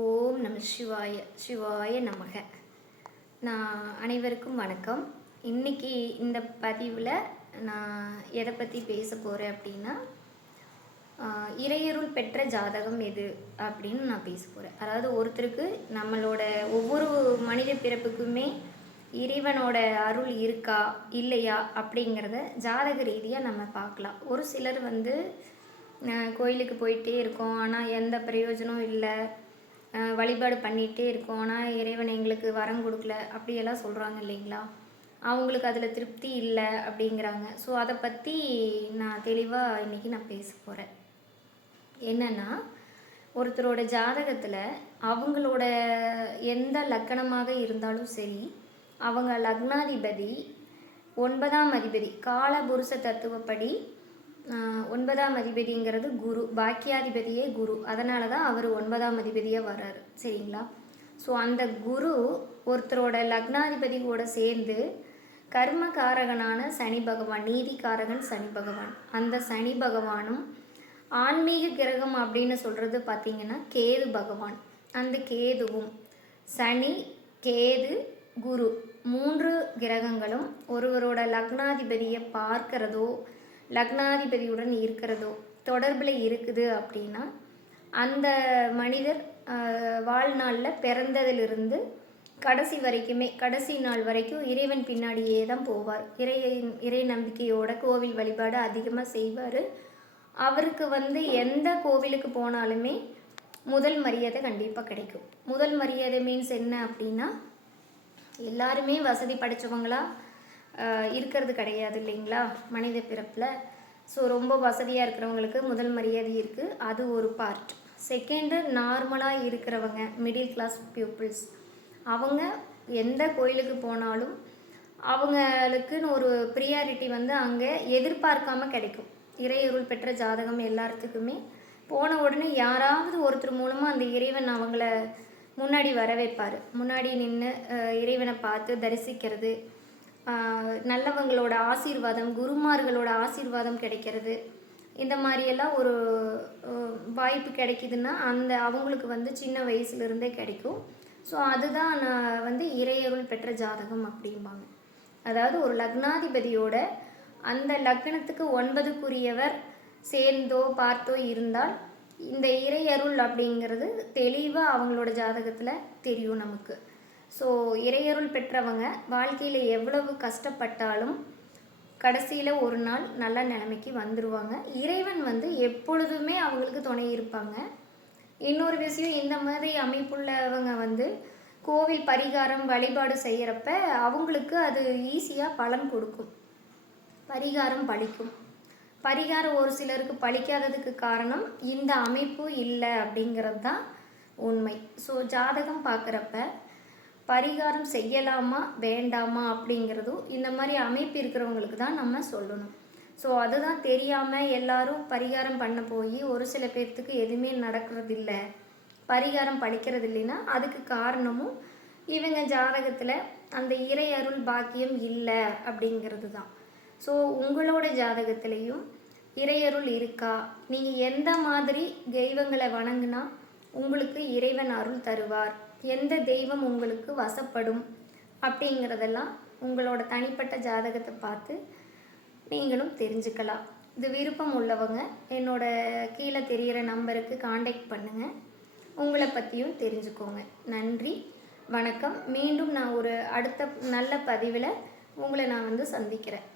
ஓம் நம சிவாய சிவாய நமக. நான் அனைவருக்கும் வணக்கம். இன்னைக்கு இந்த பதிவில் நான் எதை பற்றி பேச போகிறேன் அப்படின்னா, இறையருள் பெற்ற ஜாதகம் எது அப்படின்னு நான் பேச போகிறேன். அதாவது ஒருத்தருக்கு நம்மளோட ஒவ்வொரு மனித பிறப்புக்குமே இறைவனோட அருள் இருக்கா இல்லையா அப்படிங்கிறத ஜாதக ரீதியாக நம்ம பார்க்கலாம். ஒரு சிலர் கோயிலுக்கு போயிட்டே இருக்கோம், ஆனால் எந்த பிரயோஜனம் இல்லை, வழிபாடு பண்ணிகிட்டே இருக்கோம், ஆனால் இறைவன் எங்களுக்கு வரம் கொடுக்கல அப்படியெல்லாம் சொல்கிறாங்க இல்லைங்களா. அவங்களுக்கு அதில் திருப்தி இல்லை அப்படிங்கிறாங்க. ஸோ அதை பற்றி நான் தெளிவாக இன்றைக்கி நான் பேச போகிறேன். என்னென்னா, ஒருத்தரோட ஜாதகத்தில் அவங்களோட எந்த லக்கணமாக இருந்தாலும் சரி, அவங்க லக்னாதிபதி 9ஆம் அதிபதி காலபுருஷ தத்துவப்படி 9ஆம் அதிபதிங்கிறது குரு, பாக்கியாதிபதியே குரு. அதனால தான் அவர் 9ஆம் அதிபதியாக வர்றாரு, சரிங்களா. ஸோ அந்த குரு ஒருத்தரோட லக்னாதிபதியோட சேர்ந்து கர்மகாரகனான சனி பகவான், நீதிக்காரகன் சனி பகவான், அந்த சனி பகவானும் ஆன்மீக கிரகம் அப்படின்னு சொல்கிறது பார்த்திங்கன்னா கேது பகவான், அந்த கேதுவும் சனி கேது குரு 3 கிரகங்களும் ஒருவரோட லக்னாதிபதியை பார்க்கிறதோ லக்னாதிபதியுடன் இருக்கிறதோ தொடர்பில் இருக்குது அப்படின்னா, அந்த மனிதர் வாழ்நாளில் பிறந்ததிலிருந்து கடைசி நாள் வரைக்கும் இறைவன் பின்னாடியே தான் போவார். இறை நம்பிக்கையோட கோவில் வழிபாடு அதிகமாக செய்வார். அவருக்கு எந்த கோவிலுக்கு போனாலுமே முதல் மரியாதை கண்டிப்பாக கிடைக்கும். முதல் மரியாதை மீன்ஸ் என்ன அப்படின்னா, எல்லாருமே வசதி படைத்தவங்களா இருக்கிறது கிடையாது இல்லைங்களா மனித பிறப்பில். ஸோ ரொம்ப வசதியாக இருக்கிறவங்களுக்கு முதல் மரியாதை இருக்குது, அது ஒரு பார்ட். செகண்டு, நார்மலாக இருக்கிறவங்க மிடில் கிளாஸ் பீப்புள்ஸ், அவங்க எந்த கோயிலுக்கு போனாலும் அவங்களுக்குன்னு ஒரு ப்ரியாரிட்டி அங்கே எதிர்பார்க்காம கிடைக்கும். இறையருள் பெற்ற ஜாதகம் எல்லாத்துக்குமே போன உடனே யாராவது ஒருத்தர் மூலமாக அந்த இறைவன் அவங்கள முன்னாடி வர வைப்பார். முன்னாடி நின்று இறைவனை பார்த்து தரிசிக்கிறது, நல்லவங்களோட ஆசீர்வாதம், குருமார்களோட ஆசீர்வாதம் கிடைக்கிறது, இந்த மாதிரியெல்லாம் ஒரு வாய்ப்பு கிடைக்குதுன்னா அவங்களுக்கு சின்ன வயசுலேருந்தே கிடைக்கும். ஸோ அதுதான் நான் இறையருள் பெற்ற ஜாதகம் அப்படிம்பாங்க. அதாவது ஒரு லக்னாதிபதியோட அந்த லக்னத்துக்கு 9க்குரியவர் சேர்ந்தோ பார்த்தோ இருந்தால் இந்த இறையருள் அப்படிங்கிறது தெளிவாக அவங்களோட ஜாதகத்தில் தெரியும் நமக்கு. ஸோ இறையருள் பெற்றவங்க வாழ்க்கையில் எவ்வளவு கஷ்டப்பட்டாலும் கடைசியில் ஒரு நாள் நல்ல நிலைமைக்கு வந்துடுவாங்க. இறைவன் எப்பொழுதுமே அவங்களுக்கு துணை இருப்பாங்க. இன்னொரு விஷயம், இந்த மாதிரி அமைப்புள்ளவங்க கோவில் பரிகாரம் வழிபாடு செய்கிறப்ப அவங்களுக்கு அது ஈஸியாக பலன் கொடுக்கும், பரிகாரம் பலிக்கும். பரிகாரம் ஒரு சிலருக்கு பலிக்காததுக்கு காரணம் இந்த அமைப்பு இல்லை அப்படிங்கிறது தான் உண்மை. ஸோ ஜாதகம் பார்க்குறப்ப பரிகாரம் செய்யலாமா வேண்டாமா அப்படிங்கிறதும் இந்த மாதிரி அமைப்பு இருக்கிறவங்களுக்கு தான் நம்ம சொல்லணும். ஸோ அதுதான் தெரியாமல் எல்லாரும் பரிகாரம் பண்ண போய் ஒரு சில பேர்த்துக்கு எதுவுமே நடக்கிறதில்ல, பரிகாரம் பழிக்கிறது இல்லைன்னா அதுக்கு காரணமும் இவங்க ஜாதகத்தில் அந்த இறை அருள் பாக்கியம் இல்லை அப்படிங்கிறது தான். ஸோ உங்களோட ஜாதகத்திலையும் இறையருள் இருக்கா, நீங்கள் எந்த மாதிரி தெய்வங்களை வணங்கினா உங்களுக்கு இறைவன் அருள் தருவார், எந்த தெய்வம் உங்களுக்கு வசப்படும் அப்படிங்கிறதெல்லாம் உங்களோட தனிப்பட்ட ஜாதகத்தை பார்த்து நீங்களும் தெரிஞ்சுக்கலாம். இது விருப்பம் உள்ளவங்க என்னோட கீழே தெரிகிற நம்பருக்கு காண்டாக்ட் பண்ணுங்கள், உங்களை பற்றியும் தெரிஞ்சுக்கோங்க. நன்றி, வணக்கம். மீண்டும் நான் ஒரு அடுத்த நல்ல பதிவில் உங்களை நான் சந்திக்கிறேன்.